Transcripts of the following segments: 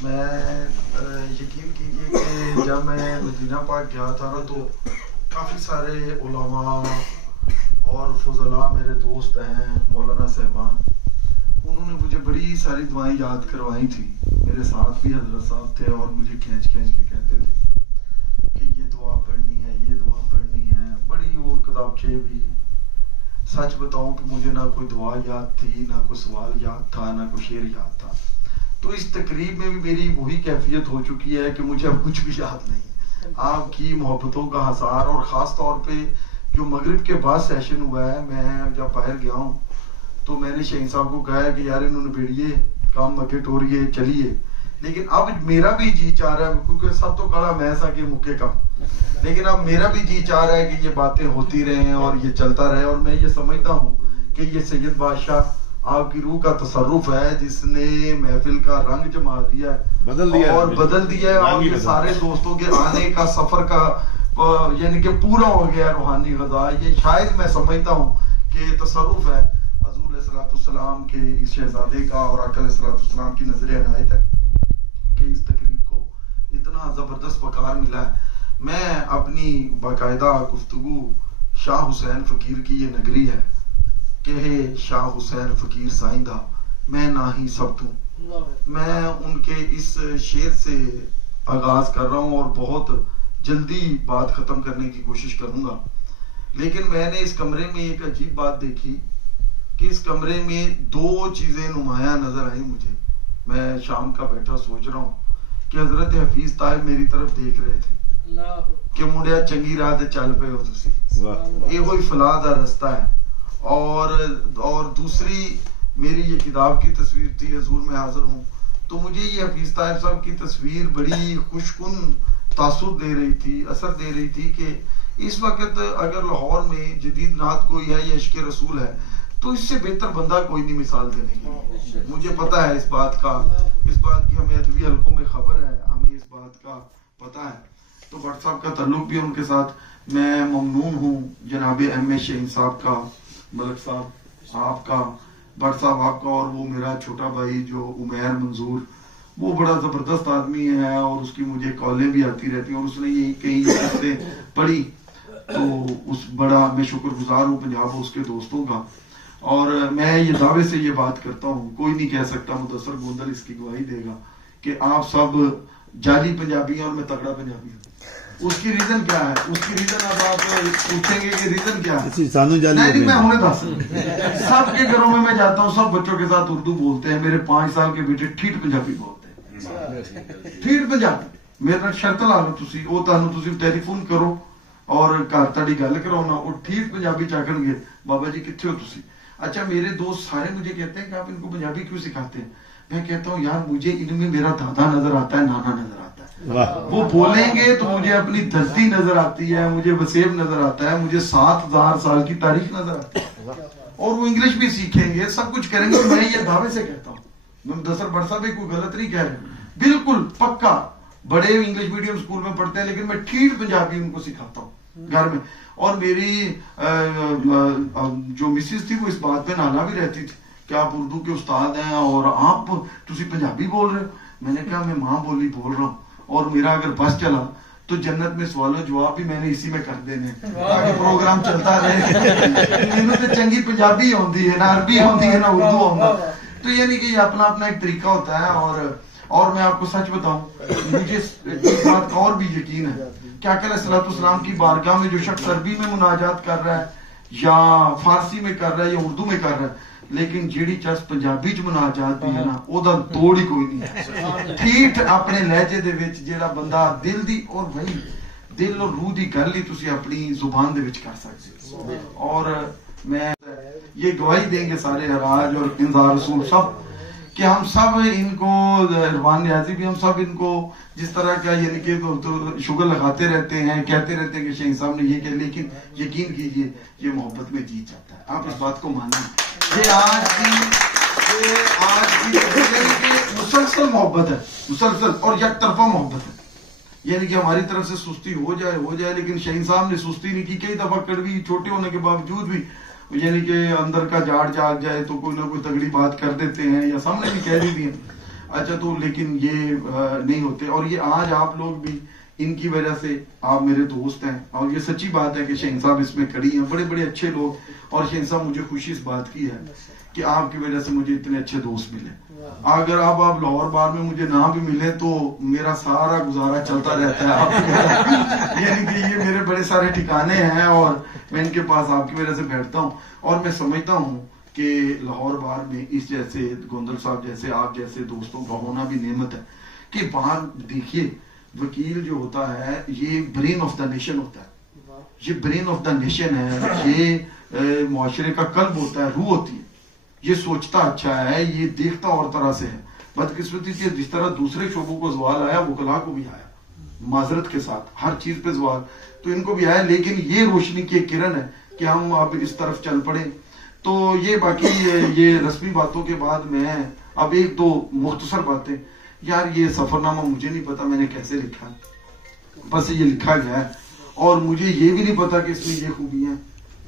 मैं यकीन कीजिए कि जब मैं मदीना पाक गया था ना, तो काफ़ी सारे उलमा और फजला मेरे दोस्त हैं, मौलाना साहबान, उन्होंने मुझे बड़ी सारी दुआएं याद करवाई थी। मेरे साथ भी हजरत साहब थे और मुझे खींच खींच के कहते थे कि ये दुआ पढ़नी है, ये दुआ पढ़नी है। बड़ी वो किताबचे भी, सच बताऊं कि मुझे ना कोई दुआ याद थी, ना कोई सवाल याद था, ना कोई शेर याद था। तो इस तकरीब में भी मेरी वही कैफियत हो चुकी है कि मुझे अब कुछ भी याद नहीं है। आपकी मोहब्बतों का हसार, और ख़ास तौर पे जो मगरिब के बाद सेशन हुआ है, मैं जब बाहर गया हूँ तो मैंने शहीन साहब को कहा है कि यार इन्होंने बेड़िए काम मके टोरिए चलिए, लेकिन अब मेरा भी जी चाह रहा है, क्योंकि सब तो कड़ा मैसा के मुक्के कम, लेकिन अब मेरा भी जी चाह रहा है कि ये बातें होती रहें और ये चलता रहे। और मैं ये समझता हूँ कि ये सैयद बादशाह आपकी रूह का तसर्रुफ है, जिसने महफिल का रंग जमा दिया है, बदल दिया है और ये सारे दोस्तों के आने का सफर का यानी कि पूरा हो गया रूहानी गज़ा। ये शायद मैं समझता हूँ कि तसर्रुफ है हज़ूर अलैहिस्सलाम के इस शहजादे का और आका अलैहिस्सलाम की नजर इनायत है कि इस तकरीब को इतना जबरदस्त वक़ार मिला है। मैं अपनी बाकायदा गुफ्तगू शाह हुसैन फकीर की ये नगरी है कि हे शाह हुसैन फकीर साइंदा मैं ना ही सब तू, मैं उनके इस शेर से आगाज कर रहा हूँ और बहुत जल्दी बात खत्म करने की कोशिश करूंगा। लेकिन मैंने इस कमरे में एक अजीब बात देखी कि इस कमरे में दो चीजें नुमाया नजर आई मुझे। मैं शाम का बैठा सोच रहा हूँ कि हजरत हफीज ताहिब मेरी तरफ देख रहे थे कि मुंडिया चंगी राह ते चल पे हो तुसी, ये कोई फलाह दा रास्ता है। और दूसरी मेरी ये किताब की तस्वीर थी, हजूर में हाजिर हूँ, तो मुझे ये हफीज ताहिब साहब की तस्वीर बड़ी खुशकुन तासुर दे रही थी, असर दे रही थी कि इस वक्त अगर लाहौर में जदीद नात कोई है या इश्क रसूल है तो इससे बेहतर बंदा कोई नहीं मिसाल देने की। मुझे पता है इस बात की हमें अदबी हलकों में खबर है, हमें इस बात का पता है। तो भट्ट साहब का ताल्लुक भी उनके साथ मैं ममनून हूँ, जनाब एम ए शहीन साहब का, मलक साहब आपका, भट्ट साहब आपका, और वो मेरा छोटा भाई जो उमैर मंजूर, वो बड़ा जबरदस्त आदमी है और उसकी मुझे कॉलें भी आती रहती हैं और उसने यही कहीं से पढ़ी, तो उस बड़ा मैं शुक्रगुजार हूँ पंजाब उसके दोस्तों का। और मैं ये दावे से ये बात करता हूँ, कोई नहीं कह सकता, मुदस्सर गोंदल इसकी गवाही देगा कि आप सब जाली पंजाबी हैं और मैं तगड़ा पंजाबी हूँ। उसकी रीजन क्या है? उसकी रीजन अब आप पूछेंगे कि रीजन क्या है? नहीं, मैं उन्हें दस सबके घरों में मैं जाता हूँ, सब बच्चों के साथ उर्दू बोलते हैं। मेरे 5 साल के बेटे ठीक पंजाबी बोलते हैं, ठीक पंजाबी। मेरे नाल शर्त ला लो तुसी, वो तुसी टेलीफोन करो और घर ताड़ी गल कराओ ना, वो ठीक पंजाबी चाकणगे, बाबा जी किथे हो तुसी? अच्छा, मेरे दोस्त सारे मुझे कहते हैं कि आप इनको पंजाबी क्यों सिखाते हैं? मैं कहता हूँ यार मुझे इनमें मेरा दादा नजर आता है, नाना नजर आता है, वो बोलेंगे तो मुझे अपनी धरती नजर आती है, मुझे वसेब नजर आता है, मुझे 7000 साल की तारीख नजर आती है, और वो इंग्लिश भी सीखेंगे, सब कुछ करेंगे। मैं ये दावे से कहता हूँ, मुदस्सर भट्ट साहब भी कोई गलत नहीं कह रहे, बिल्कुल पक्का। बड़े इंग्लिश मीडियम स्कूल में पढ़ते हैं, लेकिन मैं ठीक पंजाबी उनको सिखाता हूँ घर में। और मेरी जो मिसिस थी वो इस बात पे नाला भी रहती थी कि आप उर्दू के उस्ताद हैं और आप तुसी पंजाबी बोल रहे हो। मैंने कहा मैं माँ बोली बोल रहा हूँ, और मेरा अगर बस चला तो जन्नत में सवालों जवाब भी मैंने इसी में कर देने ताकि प्रोग्राम चलता रहे। इन्हों तो चंगी पंजाबी होती है ना, अरबी होती है ना, उर्दू होता। तो यानी कि अपना अपना एक तरीका होता है। और मैं आपको सच बताऊं, मुझे इस बात का और भी यकीन है कि आका अलैहिस्सलाम की बारगाह में जो शख्स अरबी में मुनाजात कर रहा है या फारसी में कर रहा है या उर्दू में कर रहा है, लेकिन जेड़ी चस पंजाबी च मुनाजात भी है ना, ओदा तोड़ ही कोई नहीं है। ठीक अपने लहजे दे विच जेड़ा बंदा दिल दी, और भाई दिल और रूह दी गल ही तुसी अपनी जुबान दे विच कर सकते हो। और मैं ये गवाही देंगे सारे हराज और इंजार रसूल सब कि हम सब इनको, रवान न्याजी भी, हम सब इनको जिस तरह का यानी कि तो शुगर लगाते रहते हैं, कहते रहते हैं कि शहीद साहब ने ये किया, लेकिन यकीन कीजिए ये मोहब्बत में जीत जाता है। आप इस बात को मानिए, ये आज की मुसलसल मोहब्बत है, मुसलसल और एक तरफा मोहब्बत है। यानी कि हमारी तरफ से सुस्ती हो जाए, लेकिन शहीद साहब ने सुस्ती नहीं की। कई दफा कड़वी छोटे होने के बावजूद भी यानी कि अंदर का जाड़ जाग जाए तो कोई ना कोई तगड़ी बात कर देते हैं या सामने भी कह दी है। अच्छा तो लेकिन ये नहीं होते। और ये आज आप लोग भी इनकी वजह से आप मेरे दोस्त हैं, और ये सच्ची बात है कि शहीन साहब इसमें खड़ी हैं, बड़े बड़े अच्छे लोग। और शहीन साहब मुझे खुशी इस बात की है कि आपकी वजह से मुझे इतने अच्छे दोस्त मिले। अगर अब आप लाहौर बार में मुझे ना भी मिले तो मेरा सारा गुजारा चलता रहता है आपके यानी कि ये मेरे बड़े सारे ठिकाने हैं और मैं इनके पास आपकी वजह से बैठता हूँ। और मैं समझता हूँ कि लाहौर बार में इस जैसे गोंदल साहब जैसे आप जैसे दोस्तों का होना भी नेमत है। कि बाहर देखिए वकील जो होता है ये ब्रेन ऑफ द नेशन होता है, ये ब्रेन ऑफ द नेशन है, ये मुआशरे का कल्ब होता है, रूह होती है। ये सोचता अच्छा है, ये देखता और तरह से है। बदकिस्मती से जिस तरह दूसरे शोबों को सवाल आया वकला को भी आया, माजरत के साथ हर चीज पे सवाल तो इनको भी आया। लेकिन ये रोशनी की एक किरण है कि हम अब इस तरफ चल पड़े। तो ये बाकी ये रस्मी बातों के बाद मैं अब एक दो मुख्तसर बातें। यार ये सफरनामा मुझे नहीं पता मैंने कैसे लिखा, बस ये लिखा गया है। और मुझे ये भी नहीं पता कि इसमें ये खूबियां,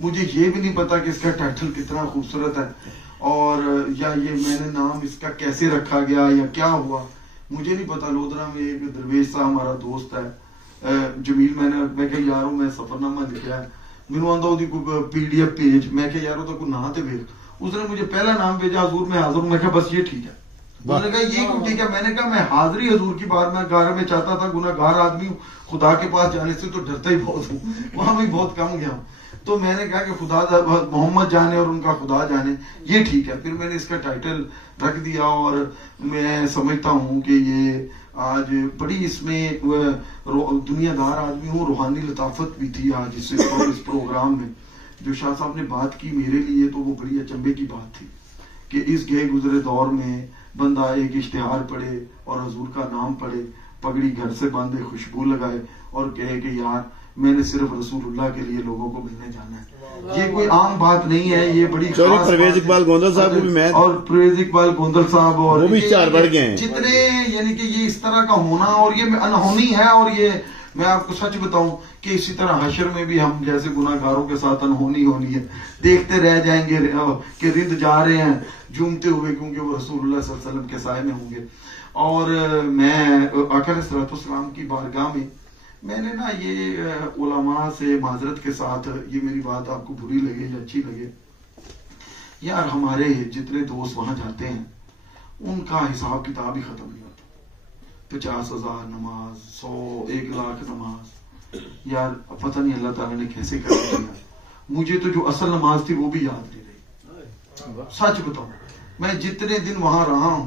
मुझे ये भी नहीं पता कि इसका टाइटल कितना खूबसूरत है, और या ये मैंने नाम इसका कैसे रखा गया या क्या हुआ मुझे नहीं पता। लोधरा में एक दरवेश साहब हमारा दोस्त है जमील, मैं कहा यारो मैं सफरनामा लिखा है, मैनू आंदा ओदी कोई PDF पेज, मैं कहा यारो तो कोई ना ते वेख। उसने मुझे पहला नाम भेजा हजूर मैं हाजिर हूं। मैं कहा बस ये ठीक है। उसने कहा ये क्यों ठीक है? मैंने कहा मैं हाजिरी हजूर की बार में गारा में चाहता था, गुनाहगार आदमी हूँ, खुदा के पास जाने से तो डरता ही बहुत हूँ, वहां भी बहुत कम गया हूँ। तो मैंने कहा कि खुदा मोहम्मद जाने और उनका खुदा जाने, ये ठीक है। फिर मैंने इसका टाइटल रख दिया। और मैं समझता हूँ कि ये आज बड़ी इसमें दुनियादार आदमी हूँ, रूहानी लताफत भी थी आज इस प्रोग्राम में। जो शाह साहब ने बात की मेरे लिए तो वो बड़ी अचंभे की बात थी कि इस गए गुजरे दौर में बंदा एक इश्तिहार पढ़े और हजूर का नाम पढ़े, पगड़ी घर से बांधे, खुशबू लगाए और कहे कि यार मैंने सिर्फ रसूलुल्लाह के लिए लोगों को मिलने जाना है। ये कोई आम बात नहीं है, ये बड़ी खास परवेज इकबाल गोंदल साहब को भी मैं और परवेज इकबाल गोंदल साहब और वो भी 4 बढ़ गए हैं। जितने यानी कि ये इस तरह का होना और ये अनहोनी है। और ये मैं आपको सच बताऊं कि इसी तरह हशर में भी हम जैसे गुनाहगारों के साथ अनहोनी होनी है, देखते रह जाएंगे कि रिंद जा रहे हैं झूमते हुए, क्योंकि वो रसूलुल्लाह सल्लल्लाहु अलैहि वसल्लम के साए में होंगे। और मैं आका अलैहिस्सलाम की बारगाह में मैंने ना ये उलमा से माजरत के साथ, ये मेरी बात आपको बुरी लगे या अच्छी लगे, यार हमारे जितने दोस्त वहां जाते हैं उनका हिसाब किताब ही खत्म नहीं होता। 50,000 नमाज, 100, 1 लाख नमाज, यार पता नहीं अल्लाह ताला ने कैसे कर दिया। मुझे तो जो असल नमाज थी वो भी याद नहीं रही, सच बताऊं। मैं जितने दिन वहां रहा हूं,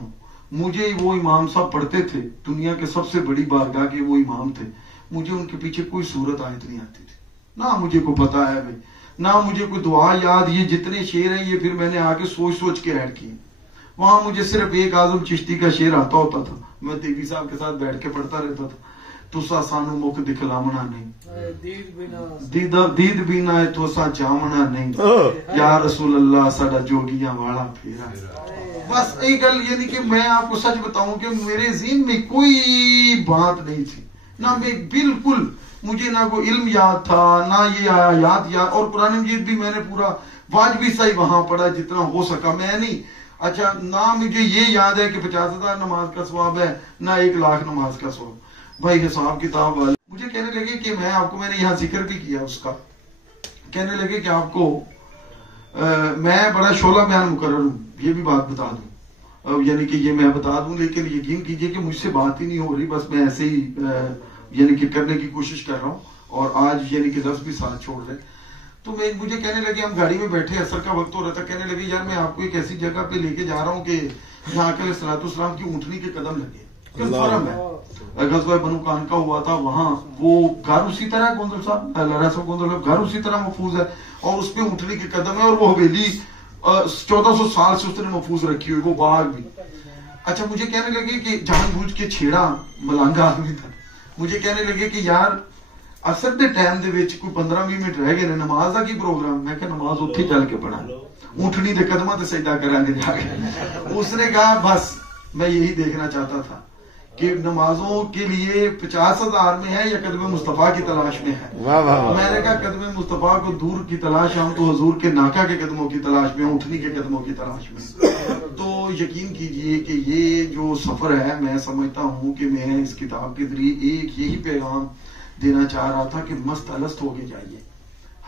मुझे वो इमाम साहब पढ़ते थे, दुनिया के सबसे बड़ी बारगाह के वो इमाम थे, मुझे उनके पीछे कोई सूरत आयत नहीं आती थी, ना मुझे को पता है भाई, ना मुझे कोई दुआ याद। ये जितने शेर हैं ये फिर मैंने आके सोच सोच के ऐड किए। वहां मुझे सिर्फ एक आजम चिश्ती का शेर आता होता था, मैं तेगी साहब के साथ बैठ के पढ़ता रहता था। तुसा सानू मुख दिखलावना नहीं, दीद बिना है तुसा जामना नहीं, या रसूल अल्लाह साडा जोगिया वाला फेरा। बस एक गल यानी कि मैं आपको सच बताऊं कि मेरे ज़हन में कोई बात नहीं थी, ना मैं बिल्कुल, मुझे ना कोई इल्म याद था, ना ये याद। और कुरान मजीद भी मैंने पूरा वाजबी सही वहां पढ़ा जितना हो सका। मैं नहीं, अच्छा ना मुझे ये याद है कि 50,000 नमाज का सवाब है, ना 1 लाख नमाज का सवाब। भाई हिसाब किताब वाले मुझे कहने लगे कि मैंने यहाँ जिक्र भी किया उसका, कहने लगे कि आपको मैं बड़ा शोला बयान मुकर्रर हूँ, ये भी बात बता दूं, यानी कि ये मैं बता दूं, लेकिन यकीन कीजिए कि मुझसे बात ही नहीं हो रही, बस मैं ऐसे ही यानी कि करने की कोशिश कर रहा हूँ। और आज यानी कि 10 भी साथ छोड़ रहे। तो मुझे कहने लगे, हम गाड़ी में बैठे, असर का वक्त हो रहा था, कहने लगे यार मैं आपको एक ऐसी जगह पे लेके जा रहा हूँ कि जहाँ आकर सलाम की ऊँटनी के कदम लगे। गज़वा बनु कानका हुआ था वहां, वो घर उसी तरह गोंदल साहब लहरा साहब गोंदल साहब घर उसी तरह महफूज है और उसपे ऊँटनी के कदम है, और वो हवेली 1400 साल से उसने महफूज रखी हुई, वो बाग भी। अच्छा मुझे कहने लगे कि जानबूझ के छेड़ा मलांगा आदमी था, मुझे कहने लगे कि यार असर के टाइम दे विच कोई 15-20 मिनट रह गए नमाज का की प्रोग्राम। मैं क्या नमाज उत्थे चल के पढ़ा, ऊँटनी के कदमां ते सजदा करांगे जाके। उसने कहा बस मैं यही देखना चाहता था कि नमाजों के लिए 50,000 में है या कदम मुस्तफा की तलाश में है। वाह वाह वाह। मैंने कहा कदम मुस्तफा को दूर की तलाश, हम तो हजूर के नाका के कदमों की तलाश में, उठनी के कदमों की तलाश में। तो यकीन कीजिए कि ये जो सफर है, मैं समझता हूँ कि मैं इस किताब के जरिए एक यही पैगाम देना चाह रहा था कि मस्त अलस्त होके जाइए,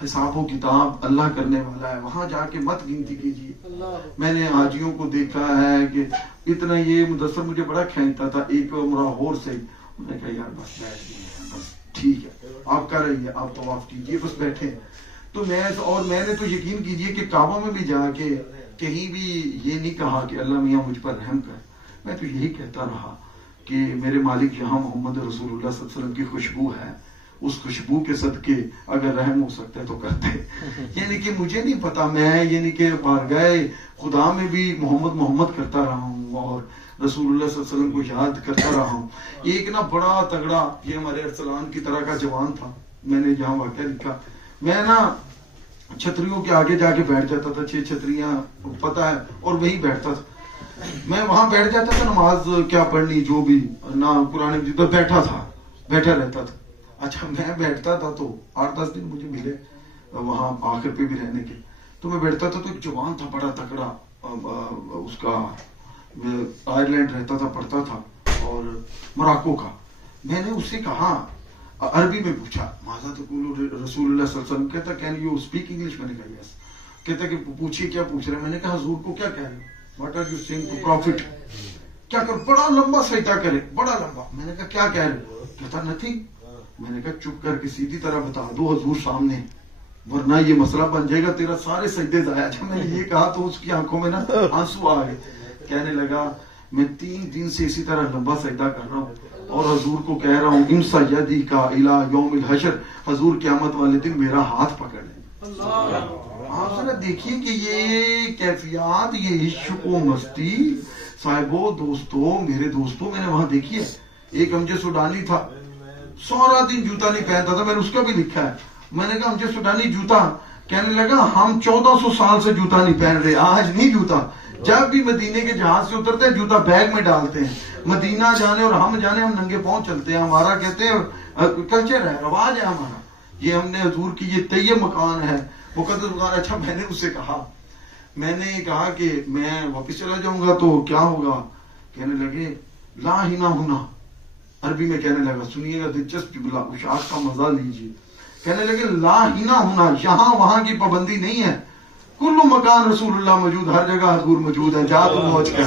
हिसाबो किताब अल्लाह करने वाला है, वहां जाके मत गिनती कीजिए। मैंने हाजियों को देखा है कि इतना, ये मुदस्सर मुझे बड़ा खींचता था एक लाहौर से, मैंने कहा यार बस बैठ गए, बस ठीक है आप कर रही है, आप तवाफ कीजिए, बस बैठे। तो मैंने तो यकीन कीजिए कि काबा में भी जाके कहीं भी ये नहीं कहा कि अल्लाह मियाँ मुझ पर रहम कर। मैं तो यही कहता रहा कि मेरे मालिक यहाँ मोहम्मद रसूलुल्लाह सल्लल्लाहु अलैहि वसल्लम की खुशबू है, उस खुशबू के सदके अगर रहम हो सकता है तो करते। यानी कि मुझे नहीं पता, मैं यानी कि बारगाह खुदा में भी मोहम्मद मोहम्मद करता रहा हूँ और रसूलुल्लाह सल्लल्लाहु अलैहि वसल्लम को याद करता रहा हूँ। एक ना बड़ा तगड़ा, ये हमारे अरसलान की तरह का जवान था, मैंने जहाँ वाक़या लिखा, मैं ना छतरियों के आगे जाके बैठ जाता था, 6 छतरियां पता है, और वही बैठता था। मैं वहां बैठ जाता था, नमाज क्या पढ़नी जो भी ना, कुरान तो बैठा रहता था। अच्छा, मैं बैठता था तो 8-10 दिन मुझे मिले वहां आखिर पे भी रहने के, तो मैं बैठता था तो एक जवान था बड़ा तगड़ा, उसका आयरलैंड रहता था, पढ़ता था और मोरक्को का। मैंने उससे कहा, अरबी में पूछा, माज़ा तक़ूलु रसूलुल्लाह सल्लल्लाहु अलैहि वसल्लम, कहता कैन यू स्पीक इंग्लिश? मैंने कहा यस। कहता कि पूछिए क्या पूछ रहे हैं? मैंने कहा हुजूर को क्या कह रहे हैं, what are you saying to profit, क्या कर, बड़ा लंबा सजदा करे, बड़ा लंबा। मैंने कहा क्या कह रहे? कहता नथिंग। मैंने कहा चुप करके सीधी तरह बता दो हजूर सामने, वरना ये मसला बन जाएगा, तेरा सारे सजदे जाया। जब मैंने ये कहा तो उसकी आंखों में ना आंसू आ गए। कहने लगा मैं 3 दिन से इसी तरह लंबा सजदा कर रहा हूँ और हजूर को कह रहा हूँ इमसा यदी का इला यौमिल हशर, हजूर क़यामत वाले दिन मेरा हाथ पकड़ ले। आप जरा देखिए कि ये कैफियत, ये इश्क व मस्ती साहिबो, दोस्तों, मेरे दोस्तों, मैंने वहां देखी है। एक अमजद सुडानी था, सारा दिन जूता नहीं पहनता था, मैंने उसका भी लिखा है। मैंने कहा अमजद सुडानी जूता, कहने लगा हम 1400 साल से जूता नहीं पहन रहे, आज नहीं जूता। जब भी मदीने के जहाज से उतरते हैं जूता बैग में डालते हैं, मदीना जाने और हम जाने हम नंगे पांव चलते हैं, हमारा कहते हैं कल्चर है, रवाज है हमारा, ये हमने हजूर की ये तैयब मकान है, मुकद्दस मकान। अच्छा, मैंने उससे कहा, मैंने कहा कि मैं वापिस चला जाऊंगा तो क्या होगा? कहने लगे ला ही ना होना, अरबी में कहने लगा, सुनिएगा दिलचस्प जुमला, उशाक का मजा लीजिए। कहने लगे ला ही ना होना, यहाँ वहां की पाबंदी नहीं है, कुल्लु मकान रसूलुल्लाह मौजूद, हर जगह हजूर मौजूद है, जा तुम मौज कर।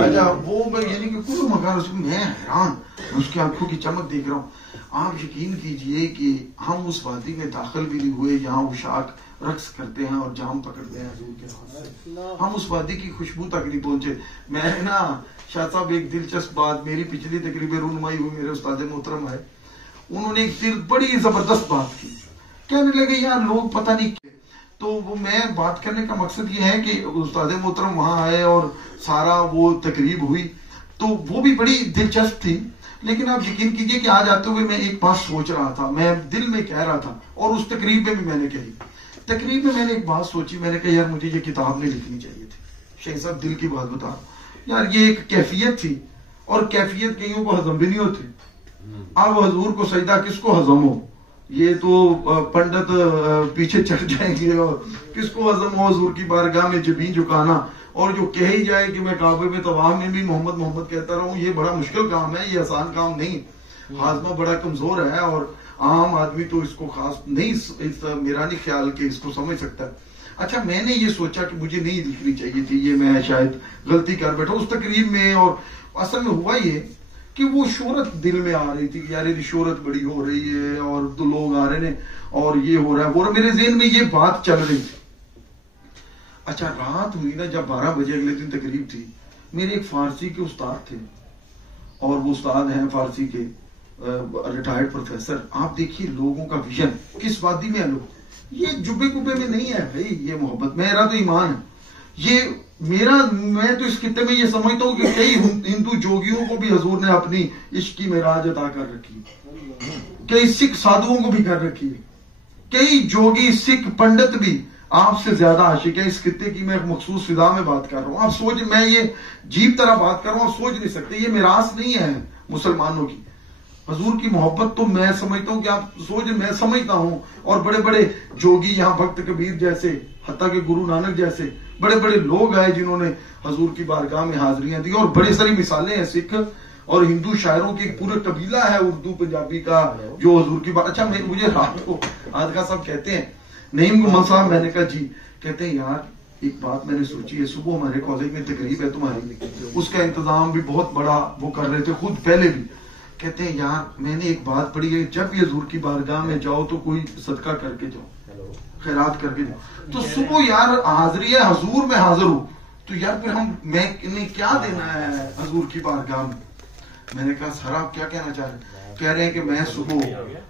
अच्छा, वो मैं यानी कि कुल्लु मकान रसूल, मैं हैरान, उसकी आंखों की चमक देख रहा हूँ। आप यकीन कीजिए कि हम उस वादी में दाखिल भी नहीं हुए जहाँ उशाक रक्स करते हैं और जाम पकड़ते हैं हजूर के हाथ से, हम उस वादी की खुशबू तक नहीं पहुंचे। मैंने ना शाह साहब एक दिलचस्प बात, मेरी पिछली तकरीबें रूनुमाई हुई, मेरे उस्ताद मोहतरम है, उन्होंने एक बड़ी जबरदस्त बात की। कहने लगे यार लोग पता नहीं, तो वो मैं बात करने का मकसद ये है कि उस्ताद मोहतरम वहां आए और सारा वो तकरीब हुई, तो वो भी बड़ी दिलचस्प थी। लेकिन आप यकीन कीजिए कि आज आते हुए मैं एक बात सोच रहा था, मैं दिल में कह रहा था, और उस तकरीब में भी मैंने कही, तकरीब में मैंने एक बात सोची, मैंने कहा यार मुझे ये किताब नहीं लिखनी चाहिए थी। शेख साहब दिल की बात बता यार, ये एक कैफियत थी और कैफियत कईयों को हजम भी नहीं होती। अब हजूर को सजदा किसको हजम हो, ये तो पंडित पीछे चढ़ जाएंगे, और किसको हजम हो हजूर की बारगाह में जबीन झुकाना, और जो कह ही जाए कि मैं काबे में तवाफ में भी मोहम्मद मोहम्मद कहता रहूं, ये बड़ा मुश्किल काम है, ये आसान काम नहीं, हाजमा बड़ा कमजोर है और आम आदमी तो इसको खास नहीं, मेरा नहीं ख्याल कि इसको समझ सकता है। अच्छा, मैंने ये सोचा कि मुझे नहीं लिखनी चाहिए थी, ये मैं शायद गलती कर बैठा उस तकरीब में। और असल में हुआ ये कि वो शोहरत दिल में आ रही थी कि यार ये शोहरत बड़ी हो रही है और तो लोग आ रहे हैं और ये हो रहा है, और मेरे ज़हन में ये बात चल रही थी। अच्छा, रात हुई ना, जब 12 बजे अगले दिन तकरीब थी, मेरे एक फारसी के उस्ताद थे, और वो उस्ताद हैं फारसी के रिटायर्ड प्रोफेसर। आप देखिए लोगों का विजन, किस वादी में है लोग, ये जुब्बे कुब्बे में नहीं है भाई, ये मोहब्बत, मेरा तो ईमान है, ये मेरा, मैं तो इस खित्ते में ये समझता हूँ कि कई हिंदू जोगियों को भी हजूर ने अपनी इश्क की मेराज अता कर रखी है, कई सिख साधुओं को भी कर रखी है, कई जोगी सिख पंडित भी आपसे ज्यादा आशिक है इस खित्ते की। मैं एक मखसूस फिजा में बात कर रहा हूँ। आप सोच, मैं ये जीप तरह बात कर रहा हूँ, आप सोच नहीं सकते, ये मिरास नहीं है मुसलमानों की। हजूर की मोहब्बत तो मैं समझता हूँ कि आप सोच, मैं समझता हूँ। और बड़े बड़े जोगी यहाँ, भक्त कबीर जैसे, हत्ता के गुरु नानक जैसे बड़े बड़े लोग आए जिन्होंने हजूर की बारगाह में हाजिरियां दी। और बड़ी सारी मिसालें हैं सिख और हिंदू शायरों की, पूरे कबीला है उर्दू पंजाबी का जो हजूर की बात। अच्छा, मुझे रात को आदगा साहब कहते हैं, नईम गुमल साहब, मैंने कहा जी, कहते हैं यार एक बात मैंने सोची है, सुबह हमारे कॉलेज में तकरीब है तुम्हारी, उसका इंतजाम भी बहुत बड़ा वो कर रहे थे खुद पहले भी। कहते हैं यार मैंने एक बात पढ़ी है, जब ये हजूर की बारगाह में जाओ तो कोई सदका करके जाओ, खैरात करके जाओ। तो सुबह यार हाजिरी है, हजूर में हाजिर हूं, तो यार फिर मैंने क्या देना है हजूर की बारगाह में। मैंने कहा सर आप क्या कहना चाह रहे हैं? कह रहे हैं कि मैं सुबह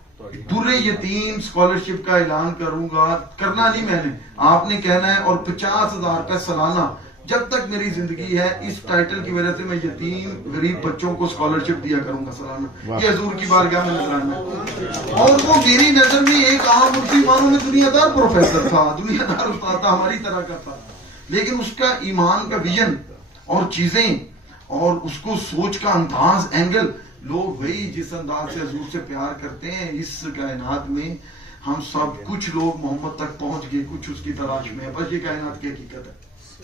दुर्रे यतीम स्कॉलरशिप का ऐलान करूंगा। करना नहीं मैंने, आपने कहना है, और 50,000 रुपए सालाना जब तक मेरी जिंदगी है, इस टाइटल की वजह से मैं यतीम गरीब बच्चों को स्कॉलरशिप दिया करूंगा सालाना। ये हजूर की बारगाह में नजराना है। और वो मेरी नजर में एक आम मुसलमानों में दुनियादार प्रोफेसर था, दुनियादार उस्ताद था, हमारी तरह का था, लेकिन उसका ईमान का विजन और चीजें और उसको सोच का अंदाज, एंगल, लोग वही जिस अंदाज से हजूर से प्यार करते हैं। इस कायनात में हम सब कुछ लोग मोहम्मद तक पहुंच गए, कुछ उसकी तलाश में है, बस ये कायनात की हकीकत है,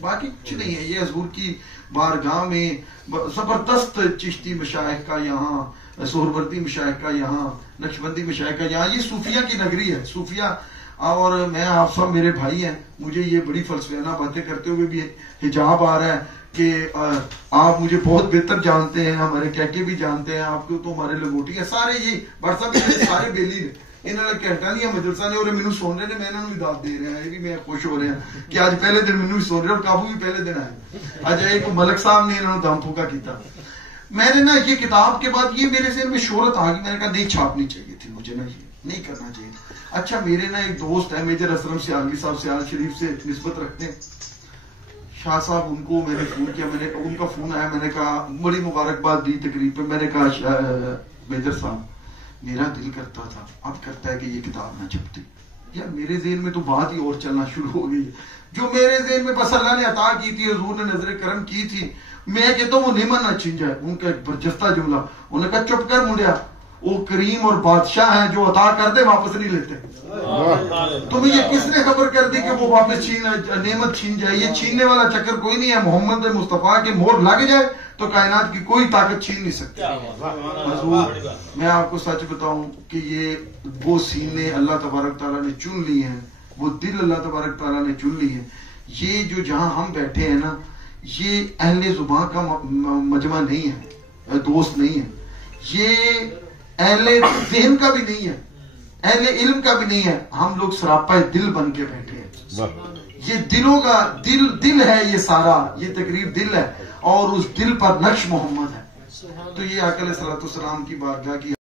बाकी कुछ नहीं है। ये हजूर की बारगाह में जबरदस्त चिश्ती मशाइख का यहाँ, सोहरवर्दी मशाइख का यहाँ, नक्शबंदी मशाइख का यहाँ, ये सूफिया की नगरी है, सूफिया। और मैं, आप सब मेरे भाई हैं, मुझे ये बड़ी फलसफाना बातें करते हुए भी हिजाब आ रहा है कि आप मुझे बहुत बेहतर जानते हैं, हमारे कैके भी जानते हैं, आपको तो हमारे लंगोटी है सारे, ये व्हाट्सएप सारे बेली ने इन्होंने कहता नहीं है मदरसा ने, और मैनू सुन रहे ने, मैं इन्होंने भी दाद दे रहे हैं, ये भी मैं खुश हो रहे हैं कि आज पहले दिन मैनू भी सुन रहे, और काबू भी पहले दिन आए। आज एक मलक साहब ने इन्होंने दम फूका किया। मैंने ना ये किताब के बाद ये मेरे से शोहरत आ गई, मैंने कहा नहीं छापनी चाहिए थी मुझे, ना ये नहीं करना चाहिए। अच्छा, मेरे ना एक दोस्त है मेजर असलम सियालवी साहब, सियाल शरीफ से निस्बत रखते हैं, शाह साहब, उनको मैंने फोन किया, मैंने उनका फोन आया, मैंने कहा बड़ी मुबारकबाद दी तकरीब पे, मैंने कहा मेजर साहब मेरा दिल करता था, अब करता है कि ये किताब ना छपती। यार मेरे ज़हन में तो बात ही और चलना शुरू हो गई, जो मेरे ज़हन में बस अल्लाह ने अता की थी, हुजूर ने नजर करम की थी, मैं कहता हूँ वो निमन ना छिन जाए। उनका एक बरजस्ता जुमला, उन्होंने कहा चुप कर मुंडिया, वो करीम और बादशाह है जो अता कर दे वापस नहीं लेते। तुम्हें ये किसने खबर कर दी कि वो वापस नेमत छीन जाए? ये छीनने वाला चक्कर कोई नहीं है। मोहम्मद मुस्तफा के मोहर लग जाए तो कायनात की कोई ताकत छीन नहीं सकती। हजूर, मैं आपको सच बताऊं कि ये वो सीने अल्लाह तबारक ताला ने चुन लिए हैं, वो दिल अल्लाह तबारक ताला ने चुन लिए हैं। ये जो जहां हम बैठे हैं ना, ये अहले जुबान का मजमा नहीं है, दोस्त नहीं है, ये अहले ज़हन का भी नहीं है, अहले इल्म का भी नहीं है। हम लोग सरापा दिल बन के बैठे हैं। ये दिलों का दिल है, ये सारा ये तकरीब दिल है, और उस दिल पर नक्श मोहम्मद है। तो ये आका अलैहिस्सलाम की बारगाह की